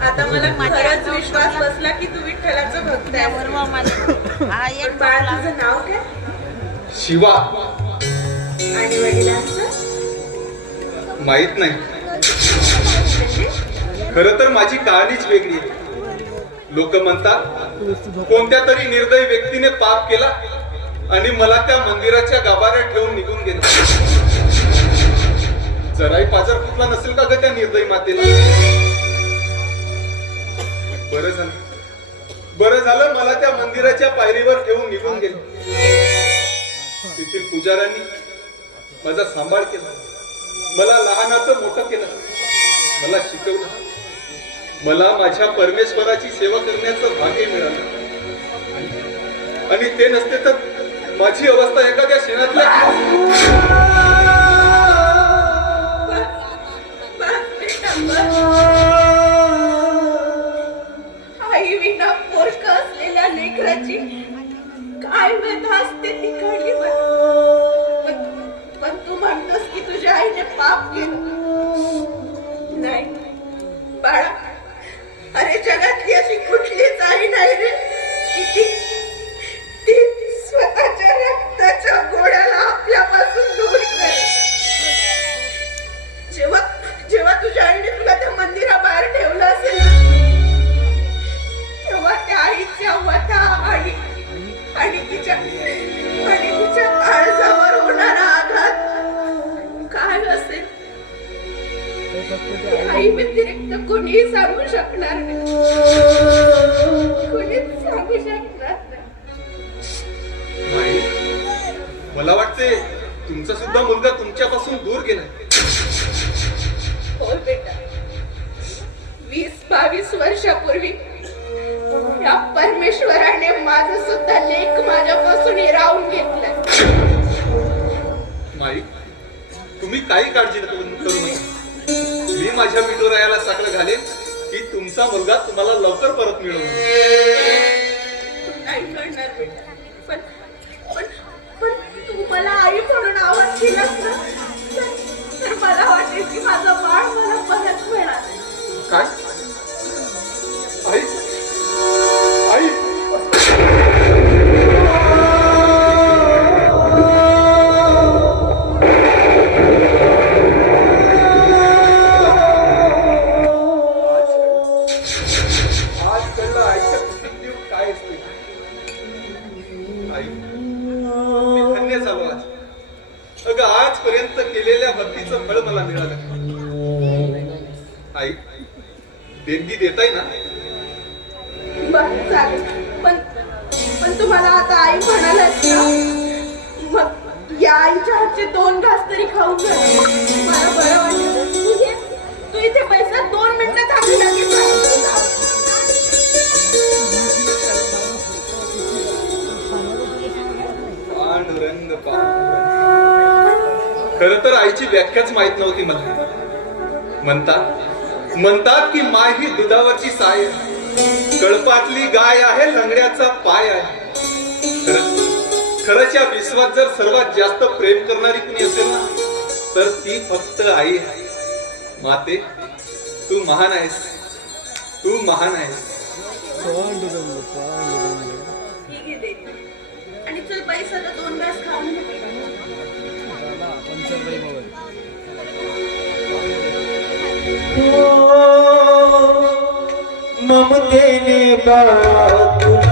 आता मला खरंच विश्वास बसला की तू विठ्ठलाचं भक्त आहे हा पण बाळा तुझं नाव काय? शिवा. आणि वडिलांचं? माहीत नाही. खर तर माझी कहाणीच वेगळी. आहे लोक म्हणतात कोणत्या तरी निर्दयी व्यक्तीने पाप केला आणि मला त्या मंदिराच्या गाभाऱ्यात ठेवून निघून गेला. जराही पाजर फुटला नसेल का ग त्या निर्दयी मातेला? बरं झालं बरं झालं मला त्या मंदिराच्या पायरीवर ठेवून निघून गेलो तेथील पुजाऱ्यांनी माझा सांभाळ केला मला लहानाचं मोठं केलं मला शिकवलं मला माझ्या परमेश्वराची सेवा करण्याचं भाग्य मिळालं आणि ते नसते तर माझी अवस्था एखाद्या शेणातल्या नाही. बाळा अरे जगातली अशी कुठलीच आई नाही रे. की ती ती स्वतःच्या रक्ताच्या गोड्याला आपल्यापासून दूर करे. जेव्हा जेव्हा तुझ्या आईने तुला त्या मंदिराबाहेर ठेवलं असेल तेव्हा त्या आईच्या वथा आणि आणि तिच्या आई व्यतिरिक्त कोणीही सांगू शकणार नाही. कोणीच सांगू शकणार नाही. मला वाटते तुमचा सुद्धा मुलगा तुमच्यापासून दूर गेलाय. हो बेटा. वीस बावीस वर्षापूर्वी या परमेश्वराने माझं सुद्धा लेख माझ्यापासून हिरावून घेतलाय. माई तुम्ही काही काळजी नका मी माझ्या विठुरायाला साखर घालेन की तुमचा मुलगा तुम्हाला लवकर परत मिळवून अगं आजपर्यंत केलेल्या भक्तीचं फळ मला मिळालं. आई देणगी देताय ना? बरं चालेल. पण पण तुम्हाला आता आई म्हणाला ना मग या आईच्या हातचे दोन घास तरी खाऊन जा मला बरं वाटलं. खर तर आईची व्याख्याच माहीत नव्हती मला. म्हणतात म्हणतात की माय ही दुधावरची साय आहे. कळपातली गाय आहे लंगड्याचा पाय आहे. खरंच या विश्वात जर सर्वात जास्त प्रेम करणारी कुणी असेल ना तर ती फक्त आई आहे. माते तू महान आहेस. तू महान आहेस. आणि चल पैसा दोन ममतेने बाळा तुला